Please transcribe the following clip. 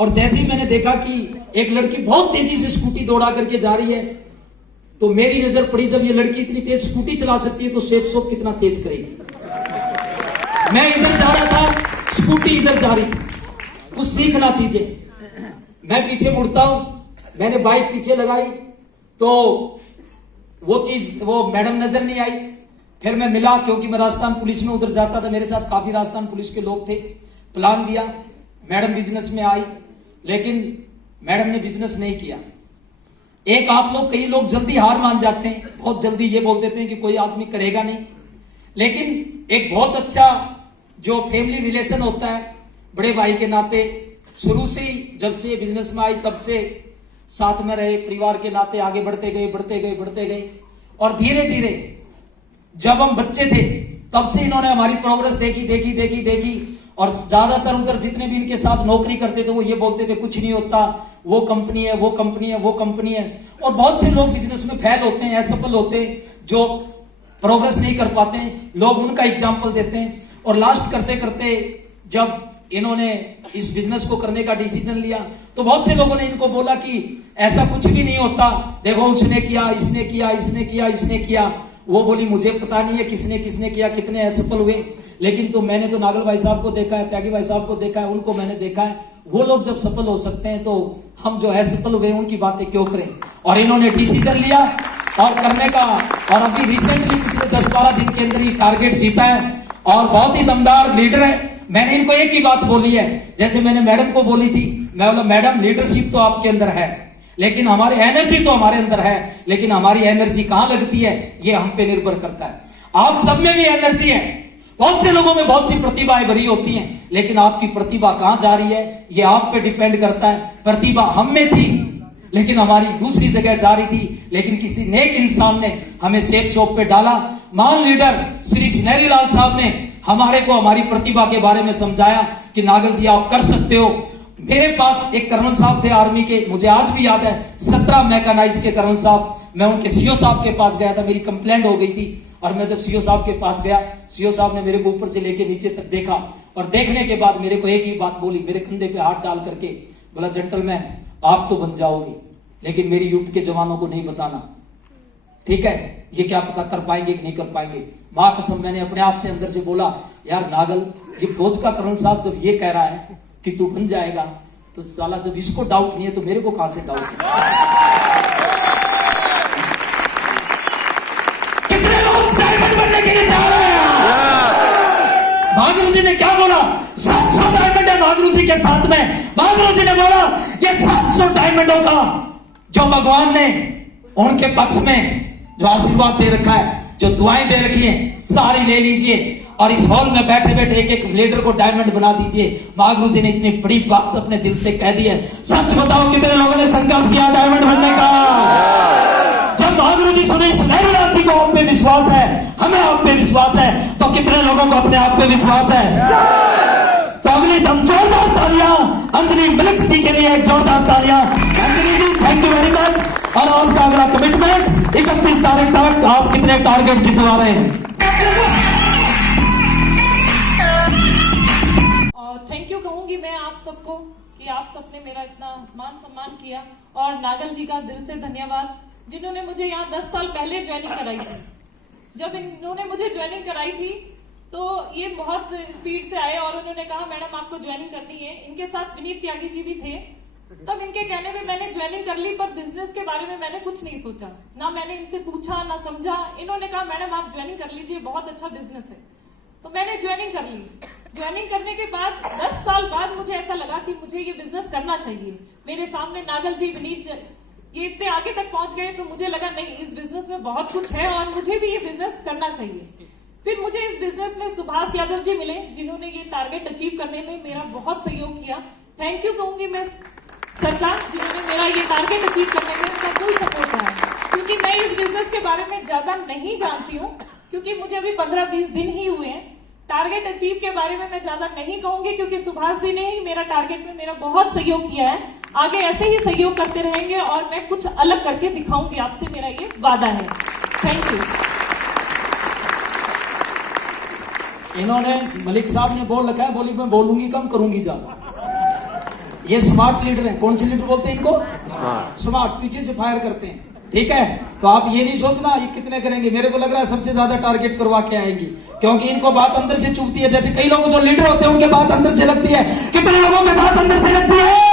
और जैसे ही मैंने देखा कि एक लड़की बहुत तेजी से स्कूटी दौड़ा करके जा रही है, तो मेरी नजर पड़ी, जब ये लड़की इतनी तेज स्कूटी चला सकती है तो सेफ शॉप कितना तेज करेगी। मैं इधर जा रहा था, स्कूटी इधर जा रही, कुछ सीखना चीजें। मैं पीछे मुड़ता हूं, मैंने बाइक पीछे लगाई तो वो मैडम नजर नहीं आई। फिर मैं मिला, क्योंकि मैं राजस्थान पुलिस में उधर जाता था, मेरे साथ काफी राजस्थान पुलिस के लोग थे। प्लान दिया, मैडम बिजनेस में आई, लेकिन मैडम ने बिजनेस नहीं किया। एक आप लोग, कई लोग जल्दी हार मान जाते हैं, बहुत जल्दी ये बोल देते हैं कि कोई आदमी करेगा नहीं। लेकिन एक बहुत अच्छा जो फैमिली रिलेशन होता है, बड़े भाई के नाते, शुरू से ही जब से बिजनेस में आई तब से साथ में रहे, परिवार के नाते आगे बढ़ते गए। और धीरे धीरे जब हम बच्चे थे तब से इन्होंने हमारी प्रोग्रेस देखी। और ज्यादातर उधर जितने भी इनके साथ नौकरी करते थे वो ये बोलते थे कुछ नहीं होता, वो कंपनी है। और बहुत से लोग बिजनेस में फेल होते हैं, असफल होते हैं, जो प्रोग्रेस नहीं कर पाते हैं, लोग उनका एग्जाम्पल देते हैं। और लास्ट करते जब इन्होंने इस बिजनेस को करने का डिसीजन लिया तो बहुत से लोगों ने इनको बोला कि ऐसा कुछ भी नहीं होता, देखो उसने किया, इसने किया। वो बोली मुझे पता नहीं है किसने किया, कितने असफल हुए, लेकिन तो मैंने तो नागल भाई साहब को देखा है, त्यागी भाई साहब को देखा है, उनको मैंने देखा है। वो लोग जब सफल हो सकते हैं तो हम जो असफल हुए उनकी बातें क्यों करें। और इन्होंने डिसीजन लिया और करने का, और अभी रिसेंटली पिछले 10-12 दिन के अंदर ही टारगेट जीता है और बहुत ही दमदार लीडर है। मैंने इनको एक ही बात बोली है, जैसे मैंने मैडम को बोली थी, मैं बोला मैडम लीडरशिप तो आपके अंदर है, लेकिन हमारी एनर्जी तो हमारे अंदर है, लेकिन हमारी एनर्जी कहां लगती है ये हम पे निर्भर करता है। आप सब में भी एनर्जी है, बहुत से लोगों में बहुत सी प्रतिभाएं भरी होती हैं, लेकिन आपकी प्रतिभा कहां जा रही है ये आप पे डिपेंड करता है। प्रतिभा हम में थी लेकिन हमारी दूसरी जगह जा रही थी, लेकिन किसी नेक इंसान ने हमें सेफ शॉप पे डाला। महान लीडर श्री सुनहरी लाल साहब ने हमारे को हमारी प्रतिभा के बारे में समझाया कि नागल जी आप कर सकते हो। मेरे पास एक कर्नल साहब थे आर्मी के, मुझे आज भी याद है, 17 मैकेनाइज के कर्नल साहब। मैं उनके सीओ साहब के पास गया था, मेरी कंप्लेंट हो गई थी, और मैं जब सीओ साहब के पास गया, सीओ साहब ने मेरे को ऊपर से लेके नीचे तक देखा, और देखने के बाद मेरे को एक ही बात बोली, मेरे कंधे पे हाथ डाल करके बोला, जेंटलमैन आप तो बन जाओगे, लेकिन मेरी यूथ के जवानों को नहीं बताना, ठीक है? ये क्या पता कर पाएंगे कि नहीं कर पाएंगे। मां कसम, मैंने अपने आप से अंदर से बोला, यार नागल, ये फौज का कर्नल साहब जब ये कह रहा है कि तू बन जाएगा, तो साला जब इसको डाउट नहीं है तो मेरे को कहां से डाउट है। कितने लोग डायमंड बनने के लिए तैयार हैं? महागुरु जी ने क्या बोला? 700 डायमंड है महागुरु जी के साथ में। महागुरु जी ने बोला ये 700 डायमंडों का जो भगवान ने उनके पक्ष में जो आशीर्वाद दे रखा है, जो दुआएं दे रखी हैं, सारी ले लीजिए और इस हॉल में बैठे बैठे एक एक लीडर को डायमंड बना दीजिए। महागुरु जी ने इतनी बड़ी बात अपने दिल से कह दी है। सच बताओ कितने लोगों ने संकल्प किया डायमंड बनने का? जब महागुरु जी सुने सुनहरी लाल जी को आप पे विश्वास है, हमें आप पे विश्वास है, तो कितने लोगों को अपने आप पे विश्वास है? तो अगली दम जोरदार तालियां अंजलि मलिक जी के लिए, जोरदार तालियां। अंजलि जी थैंक यू वेरी मच। और आपका अगला कमिटमेंट 31 तारीख तक आप कितने टारगेट जितवा रहे हैं? थैंक यू कहूंगी मैं आप सबको कि आप सबने मेरा इतना मान सम्मान किया, और नागल जी का दिल से धन्यवाद, जिन्होंने मुझे यहाँ 10 साल पहले ज्वाइनिंग कराई थी। जब इन्होंने मुझे ज्वाइनिंग कराई थी तो ये बहुत स्पीड से आए और उन्होंने कहा मैडम आपको ज्वाइनिंग करनी है। इनके साथ विनीत त्यागी जी भी थे। तब इनके कहने में मैंने ज्वाइनिंग कर ली, पर बिजनेस के बारे में मैंने कुछ नहीं सोचा, ना मैंने इनसे पूछा ना समझा। इन्होंने कहा मैडम आप ज्वाइनिंग कर लीजिए, बहुत अच्छा बिजनेस है। तो मैंने ज्वाइनिंग कर ली। ज्वाइनिंग करने के बाद 10 साल बाद मुझे ऐसा लगा कि मुझे ये बिजनेस करना चाहिए। मेरे सामने नागल जी, विनीत ये इतने आगे तक पहुंच गए, तो मुझे लगा नहीं, इस बिजनेस में बहुत कुछ है और मुझे भी ये बिजनेस करना चाहिए। फिर मुझे इस बिजनेस में सुभाष यादव जी मिले, जिन्होंने ये टारगेट अचीव करने में मेरा बहुत सहयोग किया। थैंक यू कहूंगी मैं सरकार, जिन्होंने मेरा ये टारगेट अचीव करने में उनका फुल सपोर्ट रहा, क्योंकि मैं इस बिजनेस के बारे में ज्यादा नहीं जानती हूँ, क्योंकि मुझे अभी 15-20 दिन ही हुए हैं। टारगेट अचीव के बारे में मैं ज्यादा नहीं कहूंगी, क्योंकि सुभाष जी ने ही मेरा टारगेट में मेरा बहुत सहयोग किया है। आगे ऐसे ही सहयोग करते रहेंगे और मैं कुछ अलग करके दिखाऊंगी आपसे, मेरा ये वादा है। Thank you. इन्होंने, मलिक साहब ने बोल रखा है, बोली मैं बोलूंगी कम करूंगी ज्यादा। ये स्मार्ट लीडर हैं। कौन से लीडर बोलते हैं इनको? स्मार्ट। पीछे से फायर करते हैं, ठीक है। तो आप ये नहीं सोचना ये कितने करेंगे, मेरे को लग रहा है सबसे ज्यादा टारगेट करवा के आएंगी, क्योंकि इनको बात अंदर से चुभती है। जैसे कई लोग जो लीडर होते हैं उनके बात अंदर से लगती है, कितने लोगों के बात अंदर से लगती है?